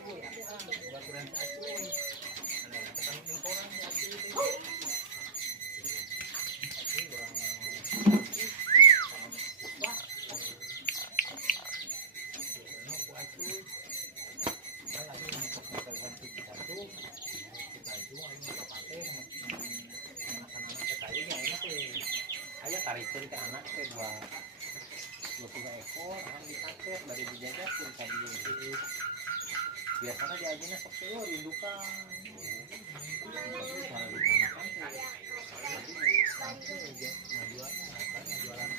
acuy aku kan baturan si acuy aneh ketemu imporan si acuy itu acuy orang wah aku acuy kan lagi kita ganti satu kita itu ayo pakai anak-anak ketayunya enak ayah tarikin ke anak ke 20 ekor akan dipakai dari dijajakin tadi biasanya diajinya sok telur indukan cara dimakan jadi nanti ngajualan